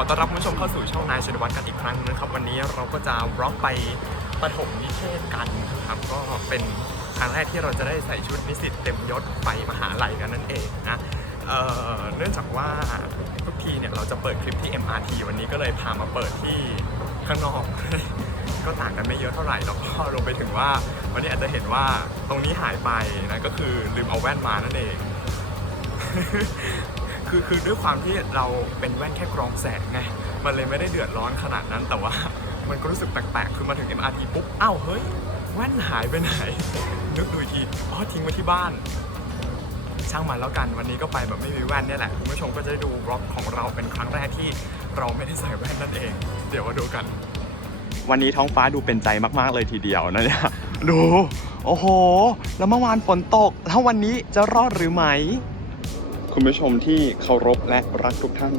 อต้อนรับคุณผู้ชมเข้าสู่ช่องนายชนวัฒน์กันอีกครั้งนะครับ วันนี้เราก็จะร็อกไปปฐมนิเทศกันนะครับ ก็เป็นครั้งแรกที่เราจะได้ใส่ชุดนิสิตเต็มยศไปมหาลัยกันนั่นเองนะเนื่องจากว่าทุกทีเนี่ยเราจะเปิดคลิปที่ MRT วันนี้ก็เลยพามาเปิดที่ข้างนอกก็ต่างกันไม่เยอะเท่าไหร่แล้วก็รวมไปถึงว่า วันนี้อาจจะเห็นว่าตรงนี้หายไปนะก็คือลืมเอาแว่นมานั่นเอง คือคือด้วยความที่เราเป็นแว่นแค่กรองแสงไง มันเลยไม่ได้เดือดร้อนขนาดนั้นแต่ว่ามันก็รู้สึกแปลกๆ คือมาถึง MRT ปุ๊บอ้าวเฮ้ยแว่นหายไปไหน นึกดูอีกทีอ๋อทิ้งไว้ที่บ้าน ช่างมันแล้วกันวันนี้ก็ไปแบบไม่มีแว่นเนี่ยแหละคุณผู้ชมก็จะได้ดูร็อกของเราเป็นครั้งแรกที่เราไม่ได้ใส่แว่นนั่นเอง เดี๋ยวมาดูกัน วันนี้ท้องฟ้าดูเป็นใจมากๆเลยทีเดียวนะเนี่ยดู โอ้โห แล้วเมื่อวานฝนตก แล้ววันนี้จะรอดหรือไหม คุณผู้ชมที่เคารพและรักทุกท่าน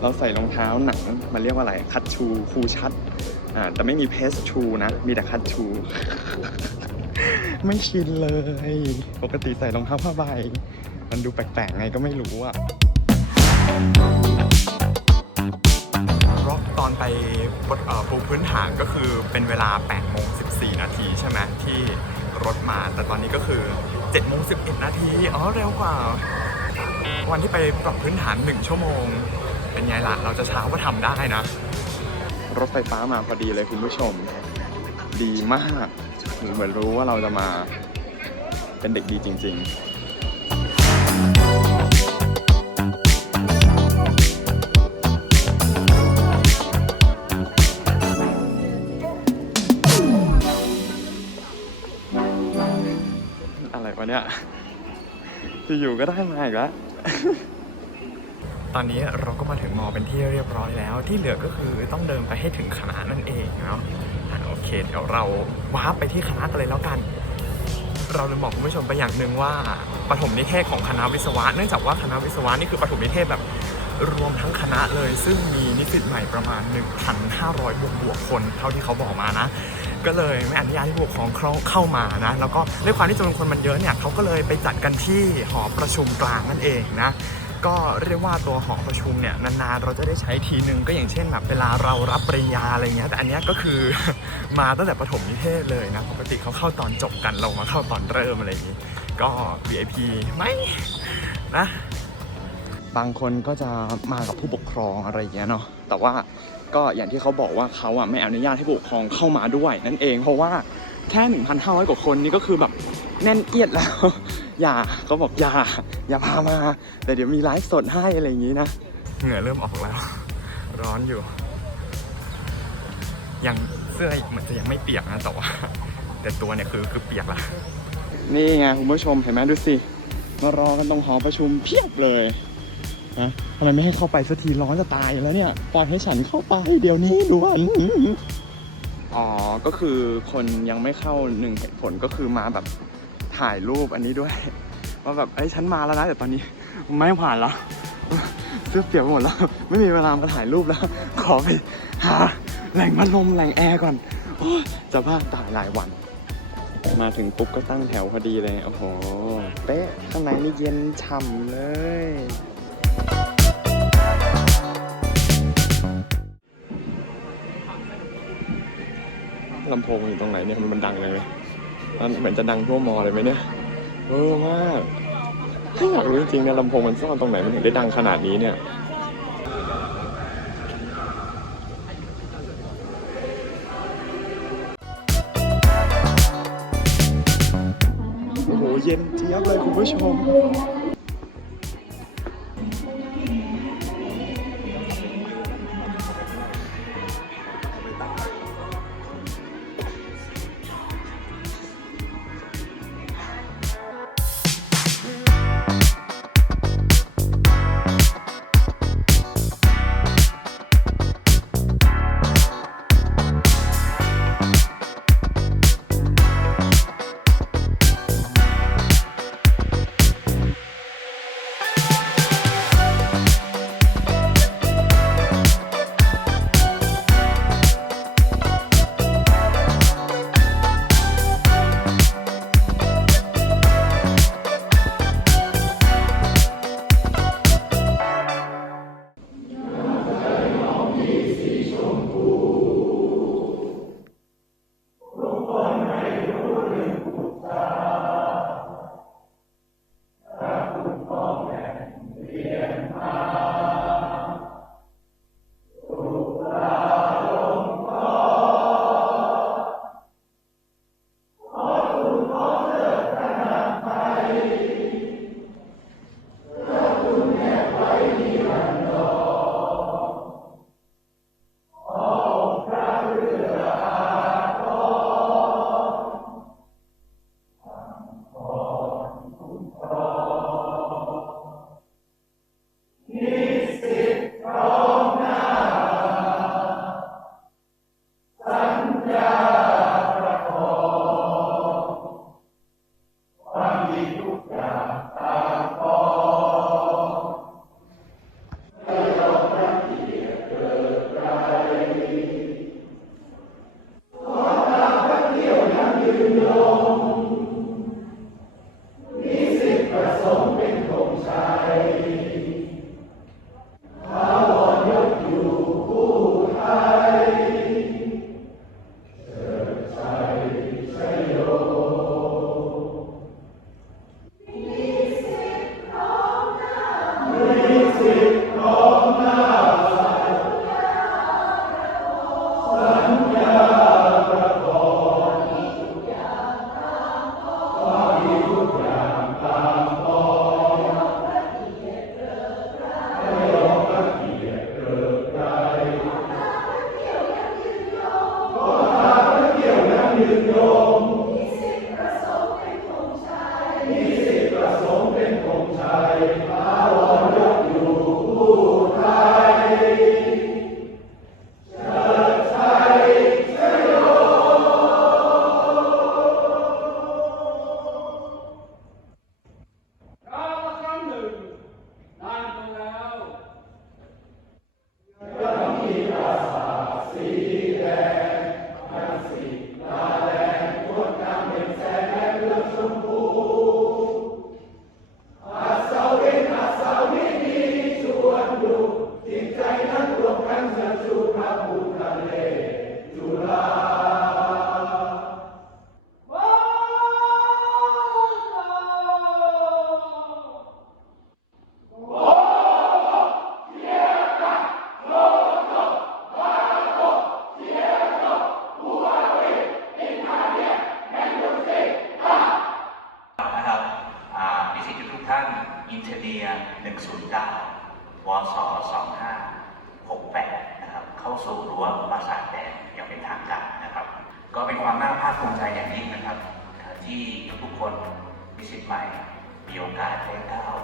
เราใส่รองเท้าหนังมันเรียกว่าอะไร คัตชูฟูชัดอ่าแต่ไม่มีเพสชูนะ มีแต่คัตชู ไม่ชินเลย ปกติใส่รองเท้าผ้าใบ มันดูแปลกๆไงก็ไม่รู้อะรอกตอนไปปูพื้นฐานก็คือเป็นเวลา8โมง14 นาทีใช่ไหมที่รถมา แต่ตอนนี้ก็คือ7โมง11 นาที อ๋อ เร็วกว่า วันที่ไปปรับพื้นฐาน1ชั่วโมง เป็นไงล่ะเราจะเช้าก็ทำได้นะ รถไฟฟ้ามาพอดีเลยคุณผู้ชม ดีมาก เหมือนรู้ว่าเราจะมาเป็นเด็กดีจริง ๆอะไรวะเนี่ย อยู่ๆก็ได้มาอีกแล้ว ตอนนี้เราก็มาถึงมอเป็นที่เรียบร้อยแล้ว ที่เหลือก็คือต้องเดินไปให้ถึงคณะนั่นเองเนาะโอเคเดี๋ยวเราว้าร์ปไปที่คณะกันเลยแล้วกัน เราลืมบอกคุณผู้ชมไปอย่างหนึ่งว่าปฐมนิเทศของคณะวิศวะ เนื่องจากว่าคณะวิศวะนี่คือปฐมนิเทศแบบรวมทั้งคณะเลยซึ่งมีนิสิตใหม่ประมาณ 1,500 บวกบวกคน เท่าที่เขาบอกมานะ ก็เลยไม่อนุญาตให้ผู้ปกครองเข้าเข้ามานะแล้วก็ด้วยความที่จำนวนคนมันเยอะเนี่ยเขาก็เลยไปจัดกันที่หอประชุมกลางนั่นเองนะก็เรียกว่าตัวหอประชุมเนี่ยนานๆเราจะได้ใช้ทีนึงก็อย่างเช่นแบบเวลาเรารับปริญญาอะไรเงี้ยแต่อันเนี้ยก็คือ มาตั้งแต่ประถมนิเทศเลยนะปกติเขาเข้าตอนจบกันเรามาเข้าตอนเริ่มอะไรอย่างงี้ก็ VIP ไหมนะบางคนก็จะมากับผู้ปกครองอะไรอย่างเงี้ยเนาะแต่ว่า ก็อย่างที่เขาบอกว่าเขาอะไม่อนุญาตให้ผู้ปกครองเข้ามาด้วยนั่นเอง เพราะว่าแค่ 1,500 กว่าคนนี่ก็คือแบบแน่นเอียดแล้ว อย่าเขาบอกอย่า อย่าพามา แต่เดี๋ยวมีไลฟ์สดให้อะไรอย่างนี้นะ เหงื่อเริ่มออกแล้ว ร้อนอยู่ ยังเสื้อเหมือนจะยังไม่เปียกนะแต่ว่าแต่ตัวเนี่ยคือคือเปียกละนี่ไงคุณผู้ชมเห็นไหมดูสิมารอกันตรงหอประชุมเพียบเลย นะทำไมไม่ให้เข้าไปสักทีร้อนจะตายอยู่แล้วเนี่ย ปล่อยให้ฉันเข้าไปเดี๋ยวนี้ด่วนอ๋อ ก็คือคนยังไม่เข้าหนึ่งเหตุผลก็คือมาแบบถ่ายรูปอันนี้ด้วย ว่าแบบเอ้ยฉันมาแล้วนะแต่ตอนนี้ไม่ผ่านแล้วเสื้อเปียกไปหมดแล้ว ไม่มีเวลามาถ่ายรูปแล้ว ขอไปหาแหล่งพัดลมแหล่งแอร์ก่อนโอ้ยจะบ้าตายหลายวัน มาถึงปุ๊บก็ตั้งแถวพอดีเลย โอ้โห เป๊ะ ข้างในนี่เย็นฉ่ำเลย ลำโพงอยู่ตรงไหนเนี่ยมันมันดังเลยมันเหมือนจะดังทั่วมอเลยไหมเนี่ยเออมากถ้าอยากรู้จริงๆเนี่ยลำโพงมันซ่อนตรงไหนมันถึงได้ดังขนาดนี้เนี่ยโอ้โหเย็นเจี๊ยบเลยคุณผู้ชม ภูมิใจอย่างยิ่งนะครับที่ทุกคนนิสิตใหม่มีโอกาสได้ก้าว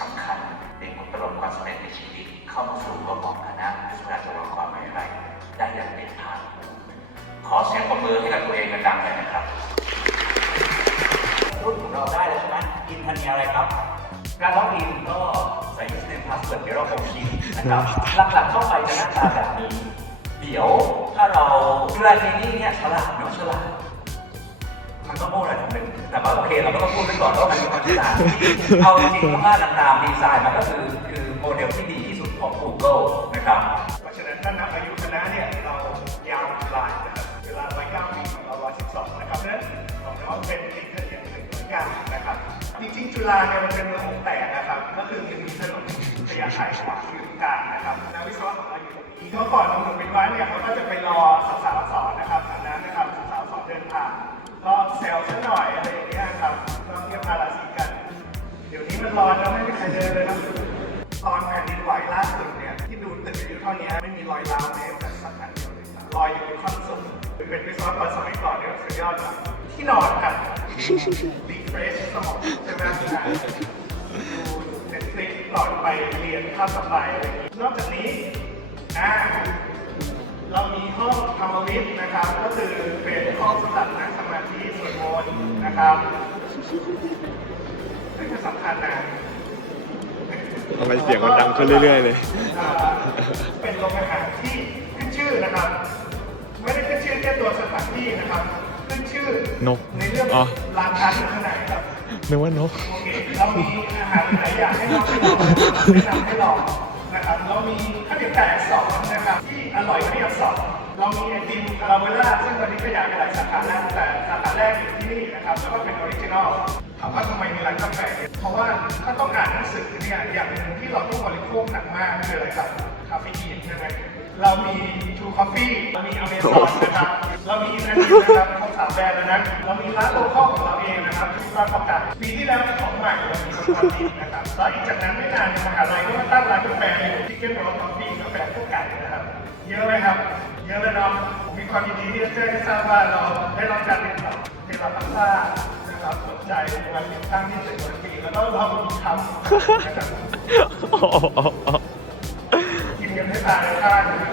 สำคัญในผลประโยชน์ความสำเร็จในชีวิต เข้ามาสู่ระบบคณะวิศวกรรมจังหวัดความหมายไรได้อย่างเป็นภาคภูมิขอเสียงปรบมือให้กับตัวเองดังๆเลยนะครับรุ่นของเราได้แล้วใช่ไหมอินทันมีอะไรครับ การล็อกอินก็ใส่ยูสเนมพาสเวิร์ดเดี๋ยวเราคงชินนะครับหลักๆเข้าไปจะหน้าตาแบบนี้ เดี๋ยวถ้าเราดูแลทีนี่เนี่ยฉลาดเนาะฉลาด มันก็โง่ระดับหนึ่งแต่ว่าโอเคเราก็ต้องพูดไปก่อนว่ามันเป็นความฉลาดเอาจริงๆว่าตามดีไซน์มันก็คือคือโมเดลที่ดีที่สุดของ Google นะครับ เพราะฉะนั้นถ้านับอายุคณะเนี่ยเรายาวหลายนะครับเวลา109ปีของเรา112นะครับเพราะฉะนั้นผมว่าเป็นอีกเรื่องหนึ่งเหมือนกันนะครับจริงๆจุฬาเนี่ยมันเป็นเมืองของแตกนะครับก็คือมีถนนพญาไทขวางอยู่ตรงกลางนะครับนักวิศวะของเราอยู่ตรงนี้เมื่อก่อนหนุ่มเป็นวัยเนี่ยเขาก็จะไปรอสาวๆสอนนะครับอันนั้นนะครับสาวๆสอนเดินผ่าน ก็แซวซะหน่อยอะไรอย่างเงี้ยครับก็เที่ยวพาราสีกัน เดี๋ยวนี้มันร้อนแล้วไม่มีใครเดินเลยนะตอนแผ่นดินไหวล่าสุดเนี่ยที่ดูตึกอายุเท่านี้ไม่มีรอยร้าวแม้แต่สักอันเดียวเลยนะลอยอยู่บนขั้นสูงเป็นวิศวกรสมัยก่อนเนี่ยสุดยอดมากที่นอนครับรีเฟรชสมองใช่ไหมอะดูเน็ตฟลิกหลอดไปเรียนข้าวสบายอะไรอย่างนี้นอกจากนี้อ่า เรามีห้องธรรมวิทย์นะครับ ก็คือเป็นห้องสำหรับนั่งสมาธิสวดมนต์นะครับนี่ก็สำคัญนะทำไมเสียงมันดังขึ้นเรื่อยๆเลยอ่าเป็นโรงอาหารที่ขึ้นชื่อนะครับ ไม่ได้ขึ้นชื่อแค่ตัวสถานที่นะครับ ขึ้นชื่อนกในเรื่องอ๋อ ร้านค้าอยู่ข้างในครับ นึกว่านก โอเค เรามีอาหารหลายอย่างให้ลองให้ลองแนะนำให้ลองนะครับ เรามีข้าวเหนียวไก่อักษรนะครับที่ อร่อยไม่อักษรเรามีไอติมคาราเมล่าซึ่งตอนนี้ขยายไปหลายสาขาแล้วแต่สาขาแรกอยู่ที่นี่นะครับแล้วก็เป็นออริจินอลถามว่าทำไมมีร้านกาแฟเนี่ยเพราะว่าถ้าต้องอ่านหนังสือเนี่ยอย่างหนึ่งที่เราต้องบริโภคหนักมากคืออะไรครับคาเฟอีนใช่ไหมเรามีทูคอฟฟี่เรามีอเมซอนนะครับเรามีอินเทอร์เน็ตนะครับครบสามแบรนด์แล้วนะเรามีร้านโลคอลของเราเองนะครับที่ร้านประกาศปีที่แล้วมีของใหม่เรามีคอฟฟี่นะครับแล้วอีกจากนั้นไม่นานมหาลัยก็มาตั้งร้านกาแฟอยู่ที่เก้นโรสคอฟฟี่กาแฟพวกไก่นะครับ เยอะไหมครับ เยอะเลยเนาะผมมีความยินดีที่จะแจ้งให้ทราบว่าเราได้รับการติดต่อที่เราตั้งค่านะครับสนใจในวันติดตั้งที่เจ็ดวันปีแล้วก็เรามีทำนะครับกินกันให้ตายในค่านะครับ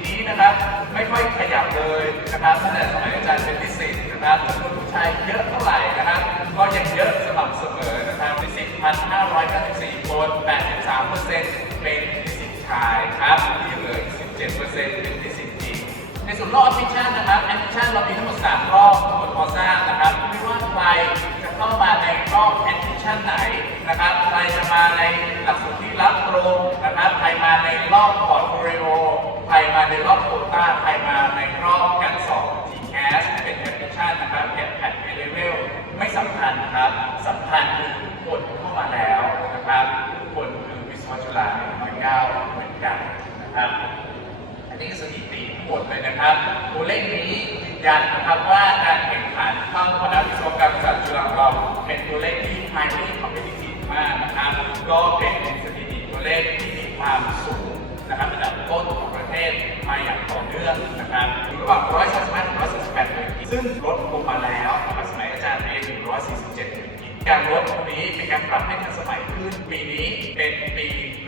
นี้นะครับไม่ค่อยขยับเลยนะครับตั้งแต่สมัยอาจารย์เป็นนิสิตนะครับจำนวนผู้ชายเยอะเท่าไหร่นะครับก็ยังเยอะสม่ำเสมอนะครับนิสิต1,594คน83%เป็นนิสิต ชายครับที่เหลืออีก17%เป็นที่สิตหญิงในส่วนรอบแอดมิชชั่นนะครับแอดมิชชั่นเรามีทั้งหมด3รอบทั้งหมดพอสร้างนะครับไม่ว่าใครจะเข้ามาในรอบแอดมิชชั่นไหนนะครับใครจะมาในหลักสูตรที่รับตรงนะครับใครมาในรอบพอร์ตโฟลิโอใครมาในรอบโควต้าใครมา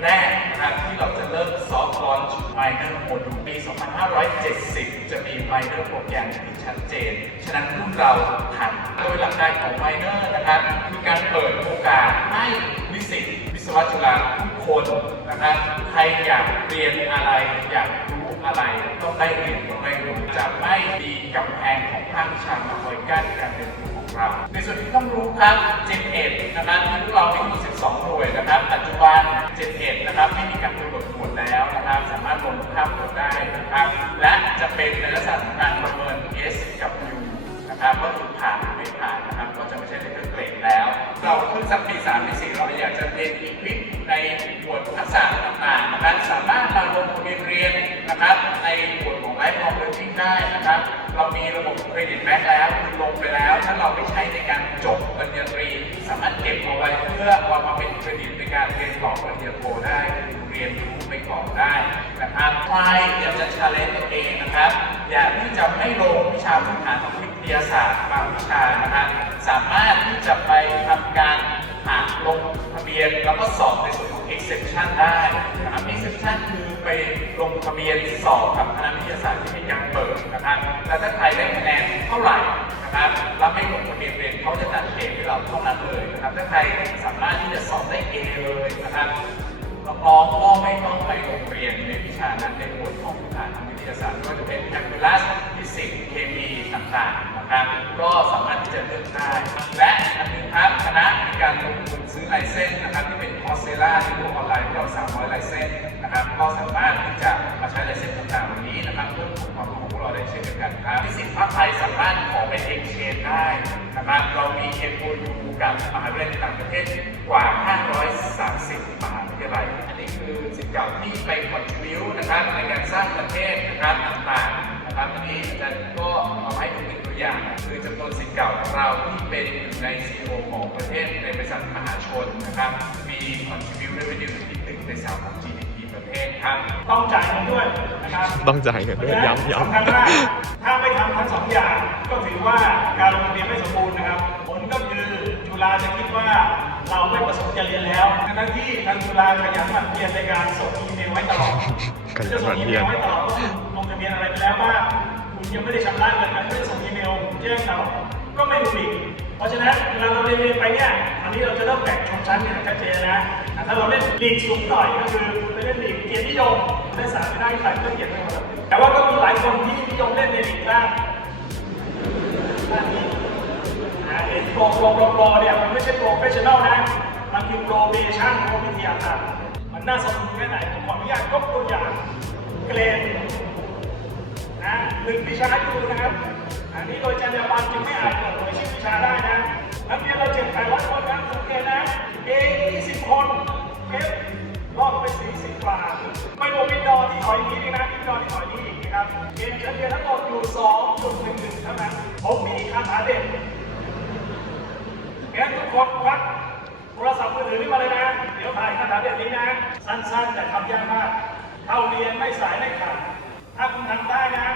แรกนะครับที่เราจะเริ่มซอฟต์ลอนช์ minor module ปี 2570 จะมี minor โปรแกรมที่ชัดเจน ฉะนั้นรุ่นเราทันโดยหลักการของ minor นะครับคือการเปิดโอกาสให้นิสิตวิศวะจุฬาทุกคนนะครับใครอยากเรียนอะไรอยากรู้อะไรต้องได้เรียนต้องได้รู้จะไม่มีกำแพงของภาควิชามาคอยกั้นการเรียนรู้ ครับในส่วนที่ต้องรู้ครับ71นะครับที่พวกเรามีทั้งหมด12หน่วยนะครับ ปัจจุบัน71นะครับไม่มีการกำหนดหมวดแล้วนะครับ สามารถลงข้ามหมวดได้นะครับ และจะเป็นในลักษณะของการประเมิน S กับ U นะครับว่าถูกผ่านหรือไม่ผ่านนะครับ ก็จะไม่ใช่เลเวลเกรดแล้ว เราขึ้นสักปี3ปี4เราอยากจะเรียนอีควิป ในหมวดทักษะต่างๆนะครับสามารถมาลงทะเบียนเรียนนะครับ ในหมวดของไลฟ์คอมเพลติ้งได้นะครับ เรามีระบบเครดิตแบ็กแล้วคือลงไปแล้ว ถ้าเราไม่ใช้ในการจบปริญญาตรี สามารถเก็บเอาไว้เพื่อเอามาเป็นเครดิตในการเรียนต่อปริญญาโทได้เรียนรู้ไปก่อนได้นะครับใครอยังาเลนจ์ตัวเองนะครับ อยากที่จะไม่ลงวิชาพื้นฐานของวิทยาศาสตร์บางวิชานะครับสามารถที่จะไปทำการ หาลงทะเบียนแล้วก็สอบในส่วนของ exception ได้นะครับ exception คือไปลงทะเบียนสอบกับคณะวิทยาศาสตร์ที่ม่ยังเปิดนะครับแล้วถ้าใครได้คะแนนเท่าไหร่นะครับแล้วไม่ลงทะเบียนเรียนเขาจะจัดเกณฑ์ให้เราเท่านั้นเลยนะครับถ้าใครสามารถที่จะสอบได้ A เลยนะครับน้องก็ไม่ต้องไปโรงเรียนในวิชานั้นในหมวดของทางวิทยาศาสตร์ไม่ว่าจะเป็นแคลคูลัสฟิสิกส์เคมีต่างๆ นะครับก็สามารถที่จะเลือกได้ และอันหนึงครับคณะมีการลงทุนซื้อไลเซนส์นะครับที่เป็นคอร์สเซล่าที่ลงออนไลน์เรา300ไลเซนส์นะครับก็สามารถที่จะมาใช้ไลเซนส์ต่างๆวันนี้นะครับเพื่อผลความรู้ของเราได้เช่นเดียวกันครับนิสิตภาคไทยสามารถขอเป็นเอ็กชแนนได้นะครับเรามี MOU กับมหาวิทยาลัยต่างประเทศกว่า 530มหาวิทยาลัยอันนี้คือสิทธิ์เก่าที่ไปคอนทริบิวนะครับในการสร้างประเทศนะครับต่างๆ นะครับอันนี้อาจารย์ก็เอาให้ดูเป็นตัวอย่าง คือจำนวนสิทธิ์เก่าของเราที่เป็นอยู่ในซีโอของประเทศในบริษัทมหาชนนะครับ มีคอนทริบิวเรเวนิวที่หนึ่งในสามของ GDP ประเทศครับ ต้องจ่ายเงินด้วยนะครับต้องจ่ายเงินด้วยย้ำย้สำคัญมากถ้าไม่ทำทั้งสองอย่างก็ถือว่าการลงทะเบียนไม่สมบูรณ์นะครับ ผลก็คือจุฬาจะคิดว่าเราไม่ประสงค์จะเรียนแล้วทั้งที่ทางจุฬาขยันหมั่นเพียรในการส่งอีเมลไว้ตลอดขยันหมั่นเพียรจะส่งอีมลไว้ตลอดว่าคุณลงทะ เบียนอะไรไปแล้วว่าคุณยังไม่ได้ชำระเงินนะไม่ได้ส่งอีเมลแจ้งเขาก็ไม่ดูอีกเพราะฉะนั้นเวลาเราเรียนไปเนี่ยอันนี้เราจะเริ่มแบ่งชนชั้นอย่างชัดเจนนะถ้าเราเล่นลีกสูงหน่อยก็คือไปเล่นลีกเกียรตินิยมได้สามไม่ได้ใครก็เกียรตินิยมแต่ว่าก็มีหลายคนที่นิยมเล่นในลีกล่างเอ็นโปรโปรโปรเนี่ยมันไม่ใช่โปรเฟชชั่นอลนะมันคือโปรเบชั่นโปรวิทยาศาสตร์มันน่าสนุกแค่ไหนผมขออนุญาตยกตัวอย่างเกรด นะหนึ่งวิชาให้ดูนะครับ อันนี้โดยจรรยาบรรณจึงไม่อาจเปิดเผยชื่อวิชาได้นะนักเรียนเราเจ็ดแปดร้อยคนนะสังเกตนะ A ยี่สิบคน F รอบไปสี่สิบกว่าไม่รวมวินดอร์ที่ถอยนี้นี่นะวินดอร์ที่ถอยนี้อีกนะครับเกณฑ์เฉลี่ยทั้งหมดอยู่สองจุดหนึ่งหนึ่งเท่านั้นผมมีคาถาเด็ดงั้นทุกคนควักโทรศัพท์มือถือขึ้นมาเลยนะ เดี๋ยวถ่ายคาถาเด็ดนี้นะ สั้นๆแต่ทำยากมากเข้าเรียนไม่สายไม่ขาด ถ้าคุณทำได้นะ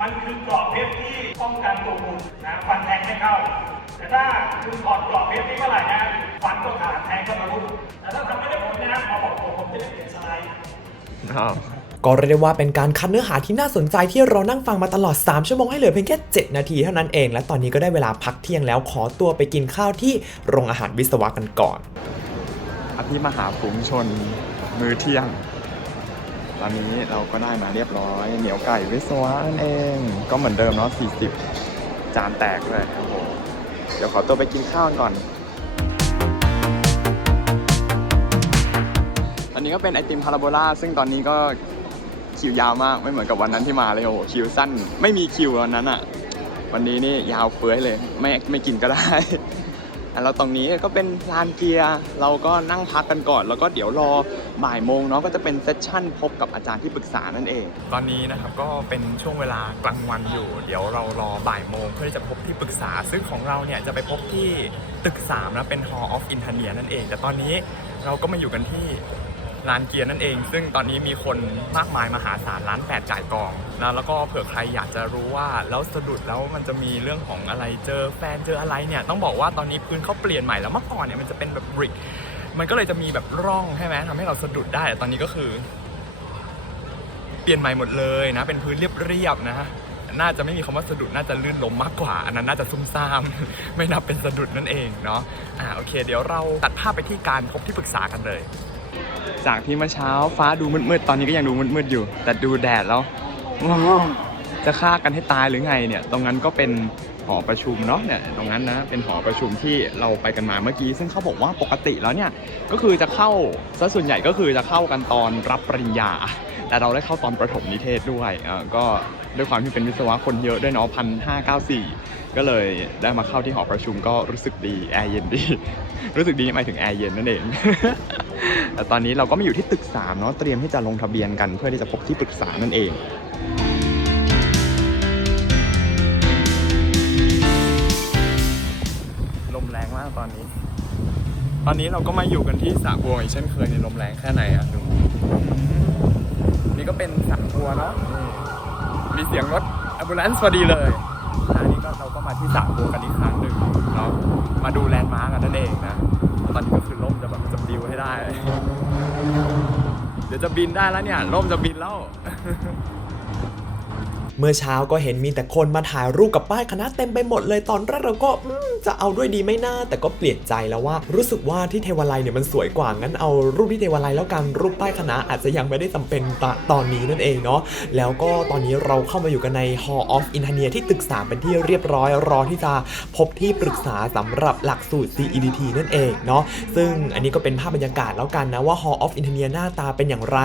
มันคือกรอบเพชรที่ป้องกันตัวคุณนะฟันแทงไม่เข้า แต่ถ้าคุณถอดกรอบเพชรนี้เมื่อไหร่นะฟันก็ขาดแทงก็ทะลุแต่ถ้าทำไม่ได้ผลนะมาบอกผมผมจะได้เปลี่ยนสไลด์ำอ้าวก็เรียกได้ว่าเป็นการคัดเนื้อหาที่น่าสนใจที่เรานั่งฟังมาตลอด 3 ชั่วโมงให้เหลือเพียงแค่ 7 นาทีเท่านั้นเอง และตอนนี้ก็ได้เวลาพักเที่ยงแล้วขอตัวไปกินข้าวที่โรงอาหารวิศวะกันก่อนอภิมหาฝูงชน มือเที่ยง ตอนนี้เราก็ได้มาเรียบร้อย เหนียวไก่วิศวะนั่นเอง ก็เหมือนเดิมเนาะ40 จานแตกเลยครับผมเดี๋ยวขอตัวไปกินข้าวก่อน อันนี้ก็เป็นไอติมพาราโบลาซึ่งตอนนี้ก็คิวยาวมากไม่เหมือนกับวันนั้นที่มาเลยโอ้คิวสั้น ไม่มีคิววันนั้นอะวันนี้นี่ยาวเฟ้ยเลย ไม่ไม่กินก็ได้ แล้วตรงนี้ก็เป็นลานเกียร์ เราก็นั่งพักกันก่อน แล้วก็เดี๋ยวรอบ่ายโมงเนาะก็จะเป็นเซสชั่นพบกับอาจารย์ที่ปรึกษานั่นเอง ตอนนี้นะครับก็เป็นช่วงเวลากลางวันอยู่ เดี๋ยวเรารอบ่ายโมงเพื่อที่จะพบที่ปรึกษา ซึ่งของเราเนี่ยจะไปพบที่ตึก3นะเป็น Hall of internia นั่นเอง แต่ตอนนี้เราก็มาอยู่กันที่ ลานเกียร์นั่นเอง ซึ่งตอนนี้มีคนมากมายมหาศาลล้านแปดจ่ายกองนะแล้วก็เผื่อใครอยากจะรู้ว่าแล้วสะดุดแล้วมันจะมีเรื่องของอะไรเจอแฟนเจออะไรเนี่ยต้องบอกว่าตอนนี้พื้นเขาเปลี่ยนใหม่แล้วเมื่อก่อนเนี่ยมันจะเป็นแบบบริกมันก็เลยจะมีแบบร่องใช่ไหมทำให้เราสะดุดได้แต่ตอนนี้ก็คือ เปลี่ยนใหม่หมดเลยนะ เป็นพื้นเรียบๆนะน่าจะไม่มีคำว่าสะดุดน่าจะลื่นล้มมากกว่า อันนั้นน่าจะซุ่มซ่าม ไม่นับเป็นสะดุดนั่นเองเนาะอ่าโอเค เดี๋ยวเราตัดภาพไปที่การพบที่ปรึกษากันเลย จากที่เมื่อเช้าฟ้าดูมืดๆ ตอนนี้ก็ยังดูมืดๆอยู่ แต่ดูแดดแล้วว้าจะฆ่ากันให้ตายหรือไงเนี่ย ตรงนั้นก็เป็นหอประชุมเนาะเนี่ยตรงนั้นนะเป็นหอประชุมที่เราไปกันมาเมื่อกี้ ซึ่งเขาบอกว่าปกติแล้วเนี่ยก็คือจะเข้าซะส่วนใหญ่ก็คือจะเข้ากันตอนรับปริญญา แต่เราได้เข้าตอนประถมนิเทศด้วยอ่าก็ด้วยความที่เป็นวิศวะคนเยอะด้วยเนาะพันห้าเก้าสี่ ก็เลยได้มาเข้าที่หอประชุมก็รู้สึกดีแอร์เย็นดี รู้สึกดีหมายถึงแอร์เย็นนั่นเอง แต่ตอนนี้เราก็มาอยู่ที่ตึก3เนาะเตรียมที่จะลงทะเบียนกัน เพื่อที่จะพบที่ปรึกษานั่นเองลมแรงมากตอนนี้ ตอนนี้เราก็มาอยู่กันที่สระบัวอีกเช่นเคยในลมแรงแค่ไหนอะดูนี่ก็เป็นสามบัวเนาะมีเสียงรถ ambulance พอดีเลย ก็เราก็มาที่สระบัวกันอีกครั้งหนึ่งเนาะมาดูแลนด์มาร์กกันนั่นเองนะตอนนี้ก็คือล่มจะแบบจะดิวให้ได้ เดี๋ยวจะบินได้แล้วเนี่ยล่มจะบินแล้ว เมื่อเช้าก็เห็นมีแต่คนมาถ่ายรูปกับป้ายคณะเต็มไปหมดเลยตอนแรกเราก็จะเอาด้วยดีไม่น่า แต่ก็เปลี่ยนใจแล้วว่า รู้สึกว่าที่เทวาลัยเนี่ยมันสวยกว่างั้นเอารูปที่เทวาลัยแล้วกันรูปป้ายคณะอาจจะยังไม่ได้จำเป็นตอตอนนี้นั่นเองเนาะแล้วก็ตอนนี้เราเข้ามาอยู่กันใน Hall of i n t e r n i a ที่ตึกสามเป็นที่เรียบร้อยรอที่จะพบที่ปรึกษาสำหรับหลักสูตร CEDT นั่นเองเนาะซึ่งอันนี้ก็เป็นภาพบรรยากาศแล้วกันนะว่า Hall of i n t e r n i a หน้าตาเป็นอย่างไร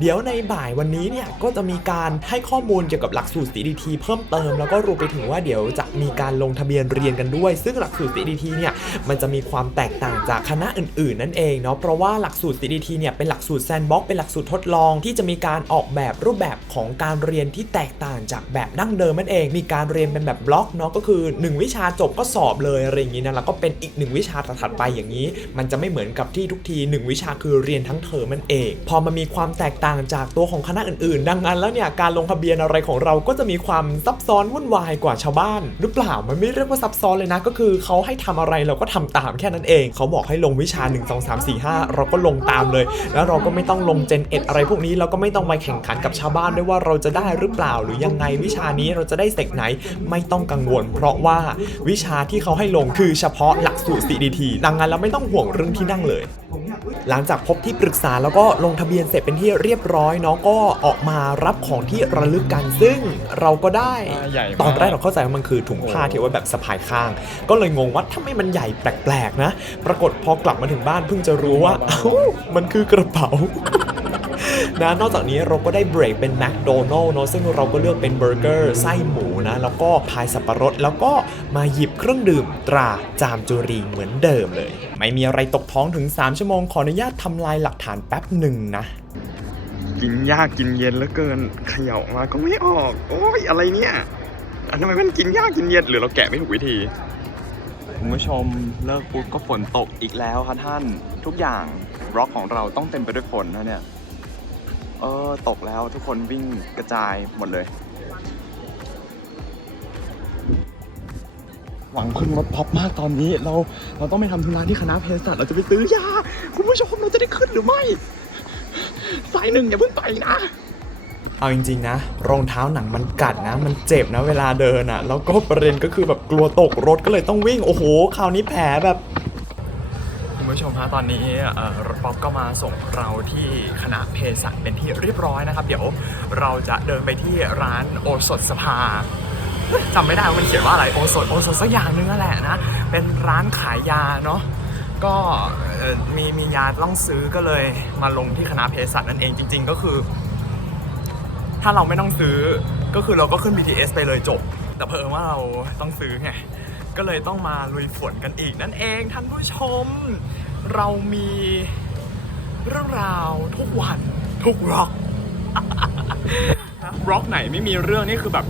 เดี๋ยวในบ่ายวันนี้เนี่ยก็จะมีการให้ข้อมูลเกี่ยวกับหลักสูตรูตร CDT เพิ่มเติม แล้วก็รวมไปถึงว่าเดี๋ยวจะมีการลงทะเบียนเรียนกันด้วย ซึ่งหลักสูตร CDT เนี่ยมันจะมีความแตกต่างจากคณะอื่นๆ นั่นเองเนาะเพราะว่าหลักสูตร CDT เนี่ยเป็นหลักสูตรแซนด์บ็อกเป็นหลักสูตรทดลอง ที่จะมีการออกแบบรูปแบบของการเรียนที่แตกต่างจากแบบดั้งเดิมนั่นเอง มีการเรียนเป็นแบบบล็อกเนาะก็คือ 1 วิชาจบก็สอบเลยอะไรอย่างนี้นะแล้วก็เป็นอีกหนึ่งวิชาถัดไปอย่างนี้ มันจะไม่เหมือนกับที่ทุกทีหนึ่งวิชาคือเรียนทั้งเทอมนั่นเอง พอมันมีความแตกต่างจากตัวของคณะอื่นๆ ดังนั้นแล้วเนี่ยการลงทะเบียนอะไรของเราก็จะมีความซับซ้อนวุ่นวายกว่าชาวบ้าน หรือเปล่ามันไม่เรียกว่าซับซ้อนเลยนะ ก็คือเขาให้ทำอะไรเราก็ทำตามแค่นั้นเอง เขาบอกให้ลงวิชา 1 2 3 4 5 เราก็ลงตามเลย แล้วเราก็ไม่ต้องลงเจนเอ็ดอะไรพวกนี้เราก็ไม่ต้องไปแข่งขันกับชาวบ้านด้วยว่าเราจะได้หรือเปล่าหรือยังไงวิชานี้เราจะได้เสกไหนไม่ต้องกังวล เพราะว่าวิชาที่เขาให้ลงคือเฉพาะหลักสูตร CDT ดังนั้นเราไม่ต้องห่วงเรื่องที่นั่งเลย หลังจากพบที่ปรึกษาแล้วก็ลงทะเบียนเสร็จเป็นที่เรียบร้อยเนาะก็ออกมารับของที่ระลึกกันซึ่งเราก็ได้ใหญ่มากตอนแรกเราเข้าใจว่ามันคือถุงผ้าที่เอาไว้แบบสะพายข้าง ก็เลยงงว่าทำไมมันใหญ่แปลกๆนะ ปรากฏพอกลับมาถึงบ้านเพิ่งจะรู้ว่าเอ้ามันคือกระเป๋า นะนอกจากนี้เราก็ได้เบรกเป็นแมคโดนัลล์เนาะซึ่งเราก็เลือกเป็นเบอร์เกอร์ไส้หมูนะ แล้วก็พายสับปะรด แล้วก็มาหยิบเครื่องดื่มตราจามจุรีเหมือนเดิมเลย ไม่มีอะไรตกท้องถึง 3 ชั่วโมงขออนุญาตทำลายหลักฐานแป๊บหนึ่งนะกินยากกินเย็นเหลือเกินเขย่าออกมาก็ไม่ออก โอ้ยอะไรเนี่ยอันทำไมมันกินยากกินเย็นหรือเราแกะไม่ถูกวิธีคุณผู้ชมเลิกปุ๊บก็ฝนตกอีกแล้วค่ะท่าน ทุกอย่างบล็อกของเราต้องเต็มไปด้วยฝนนะเนี่ย เออตกแล้วทุกคนวิ่งกระจายหมดเลย หวังพึ่งรถพ็อปมากตอนนี้เราเราต้องไปทำธุระที่คณะเภสัชเราจะไปซื้อยาคุณผู้ชมเราจะได้ขึ้นหรือไม่สายหนึ่งอย่าเพิ่งไปนะเอาจริงๆนะรองเท้าหนังมันกัดนะ มันเจ็บนะเวลาเดินอะ่ะ แล้วก็ประเด็นก็คือแบบกลัวตกรถก็เลยต้องวิ่งโอ้โหคราวนี้แผลแบบคุณ ผู้ชมฮะตอนนี้เอ่อรถป๊อปก็มาส่งเราที่คณะเภสัชเป็นที่เรียบร้อยนะครับ เดี๋ยวเราจะเดินไปที่ร้านโอสถสภาจำไม่ได้ว่ามันเขียนว่าอะไรโอสถโอสถสักอย่างนึงนั่นแหละนะ เป็นร้านขายยาเนาะก็มีมียาต้องซื้อก็เลยมาลงที่คณะเภสัชนั่นเองจริง ๆ ก็คือ ถ้าเราไม่ต้องซื้อก็คือเราก็ขึ้น BTS ไปเลยจบ แต่เพิ่มว่าเราต้องซื้อไง ก็เลยต้องมาลุยฝนกันอีกนั่นเองท่านผู้ชม เรามีเรื่องราวทุกวันทุกร็อกร็อกไหนไม่มีเรื่องนี่คือแบบ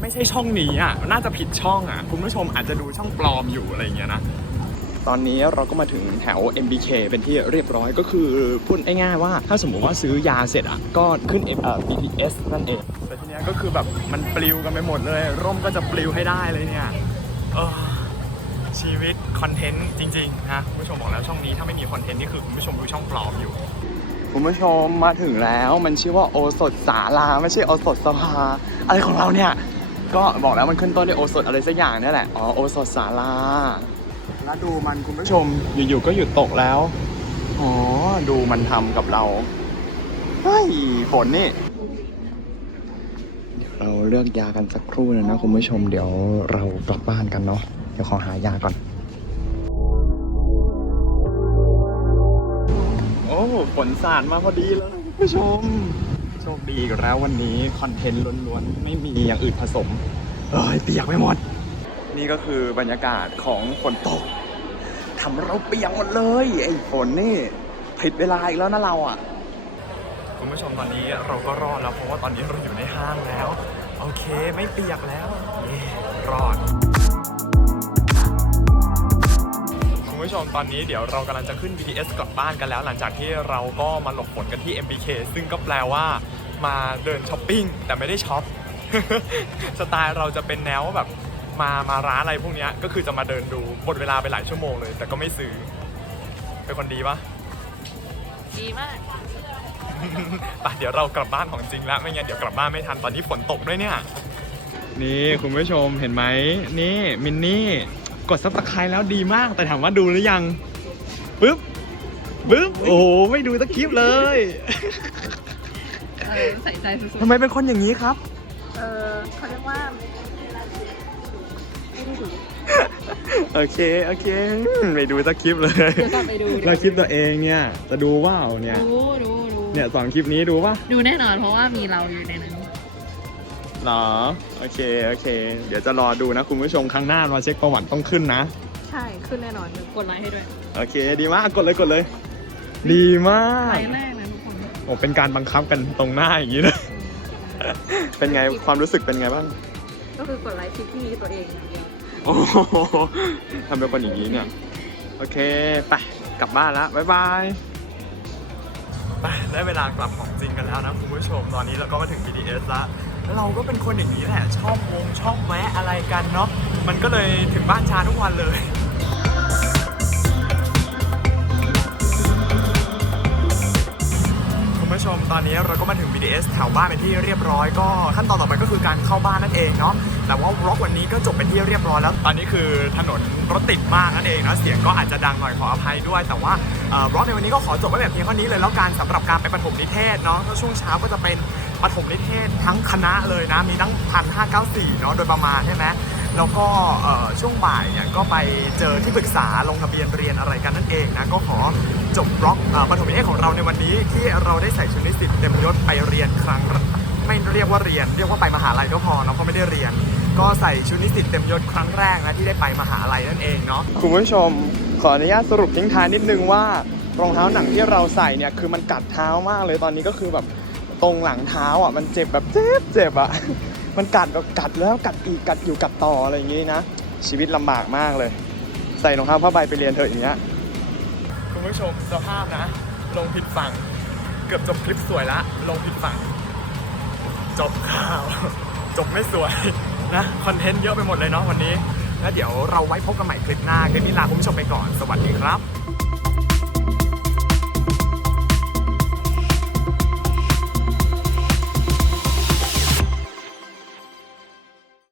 ไม่ใช่ช่องนี้อะ น่าจะผิดช่องอะ คุณผู้ชมอาจจะดูช่องปลอมอยู่อะไรอย่างเงี้ยนะ ตอนนี้เราก็มาถึงแถว MBK เป็นที่เรียบร้อยก็คือพูดง่ายๆว่า ถ้าสมมุติว่าซื้อยาเสร็จอะ ก็ขึ้น M เอ่อ BTS นั่นเอง แต่ทีเนี้ยก็คือแบบมันปลิวกันไปหมดเลย ร่มก็จะปลิวให้ได้เลยเนี่ยเออ ชีวิตคอนเทนต์จริงๆนะคุณผู้ชมบอกแล้วช่องนี้ถ้าไม่มีคอนเทนต์นี่คือคุณผู้ชมดูช่องปลอมอยู่ คุณผู้ชมมาถึงแล้วมันชื่อว่าโอสถสาลาไม่ใช่โอสถสภาอะไรของเราเนี่ย ก็บอกแล้วมันขึ้นต้นด้วยโอสถอะไรสักอย่างนี่แหละอ๋อโอสถสาลาแล้วดูมันคุณผู้ชมอยู่ๆก็หยุดตกแล้วอ๋อดูมันทำกับเราเฮ้ยฝนนี่ เราเลือกยากันสักครู่นะนะคุณผู้ชมเดี๋ยวเรากลับบ้านกันเนาะเดี๋ยวขอหายาก่อน โอ้ฝนสาดมาพอดีแล้วคุณผู้ชม โชคดีอีกแล้ววันนี้คอนเทนต์ล้วนๆ ไม่มีอย่างอื่นผสมเอ้ยเปียกไปหมด นี่ก็คือบรรยากาศของฝนตกทำเราเปียกหมดเลย ไอ้ฝนนี่ผิดเวลาอีกแล้วนะเราอะ คุณผู้ชมตอนนี้เราก็รอดแล้วเพราะว่าตอนนี้เราอยู่ในห้างแล้ว โอเคไม่เปียกแล้วเย้รอด คุณผู้ชมตอนนี้เดี๋ยวเรากำลังจะขึ้น BTS กลับบ้านกันแล้ว หลังจากที่เราก็มาหลบฝนกันที่ MBK ซึ่งก็แปลว่ามาเดินช้อปปิ้งแต่ไม่ได้ช็อป สไตล์เราจะเป็นแนวแบบมามาร้านอะไรพวกนี้ก็คือจะมาเดินดูหมดเวลาไปหลายชั่วโมงเลย แต่ก็ไม่ซื้อเป็นคนดีปะดีมาก ไปเดี๋ยวเรากลับบ้านของจริงแล้ว ไม่งั้นเดี๋ยวกลับบ้านไม่ทันตอนนี้ฝนตกด้วยเนี่ย นี่คุณผู้ชมเห็นไหมนี่มินนี่กดซับสไครต์แล้วดีมาก แต่ถามว่าดูหรือยังปึ๊บปึ๊บโอ้โหไม่ดูตะคลิปเลย เออใส่ใจสุดทำไมเป็นคนอย่างนี้ครับ ๆเออเขาเรียกว่าไม่ได้ดูโอเค โอเคไม่ดูสักคลิปเลย เดี๋ยวกลับไปดูแล้วคลิปตัวเองเนี่ย จะดูว่าเนี่ย ดูดูดู เนี่ยสองคลิปนี้ดูป่ะดูแน่นอนเพราะว่ามีเราอยู่ในนั้นหรอ โอเค โอเค เดี๋ยวจะรอดูนะคุณผู้ชมครั้งหน้ามาเช็คประวัติต้องขึ้นนะ ใช่ขึ้นแน่นอนเดี๋ยวกดไลค์ให้ด้วย โอเค ดีมาก กดเลยกดเลย ดีมาก ไลค์แรกนะทุกคนโอ้เป็นการบังคับกันตรงหน้าอย่างนี้เลย เป็นไงความรู้สึกเป็นไงบ้าง ก็คือกดไลค์คลิปที่มีตัวเองอย่างเดียวโอ้โหทำเป็นคนอย่างนี้เนี่ย โอเค ไป กลับบ้านแล้วบ๊ายบายไปได้ เวลากลับของจริงกันแล้วนะคุณผู้ชม ตอนนี้เราก็มาถึง BTS ละแล้วเราก็เป็นคนอย่างนี้แหละ ชอบวงชอบแวะอะไรกันเนาะ มันก็เลยถึงบ้านช้าทุกวันเลยคุณผู้ชมตอนนี้เราก็มาถึง BTS แถวบ้านเป็นที่เรียบร้อยก็ขั้นตอนต่อไปก็คือการเข้าบ้านนั่นเองเนาะแต่ว่าบล็อกวันนี้ก็จบเป็นที่เรียบร้อยแล้ว ตอนนี้คือถนนรถติดมากนั่นเองเนาะเสียงก็อาจจะดังหน่อยขออภัยด้วย แต่ว่า บล็อกในวันนี้ก็ขอจบไว้แบบเพียงเท่านี้เลยแล้วกันสำหรับการไปปฐมนิเทศเนาะก็ช่วงเช้าก็จะเป็นปฐมนิเทศทั้งคณะเลยนะมีทั้งพันห้าเก้าสี่เนาะโดยประมาณใช่ไหมแล้วก็ช่วงบ่ายเนี่ยก็ไปเจอที่ปรึกษาลงทะเบียนเรียนอะไรกันนั่นเองนะก็ขอจบบล็อกปฐมนิเทศของเราในวันนี้ที่เราได้ใส่ชุดนิสิตเต็มยศไปเรียนครั้งไม่เรียกว่าเรียน เรียกว่าไปมหาลัยก็พอเนาะเพราะไม่ได้เรียน ก็ใส่ชุดนิสิตเต็มยศครั้งแรกนะที่ได้ไปมหาลัยนั่นเองเนาะคุณผู้ชม ขออนุญาตสรุปทิ้งท้ายนิดนึงว่ารองเท้าหนังที่เราใส่เนี่ยคือมันกัดเท้ามากเลยตอนนี้ก็คือแบบตรงหลังเท้าอะมันเจ็บแบบเจ็บเจ็บอะมันกัดแบบกัดแล้วกัดอีกกัดอยู่กัดต่ออะไรอย่างงี้นะ ชีวิตลำบากมากเลย ใส่รองเท้าผ้าใบไปเรียนเถอะอย่างเงี้ยคุณผู้ชมสภาพนะ ลงผิดฝั่ง เกือบจบคลิปสวยละ ลงผิดฝั่ง จบข่าว จบไม่สวยนะคอนเทนต์เยอะไปหมดเลยเนาะวันนี้ แล้วเดี๋ยวเราไว้พบกันใหม่คลิปหน้าคลิปนี้ลาคุณผู้ชมไปก่อน สวัสดีครับ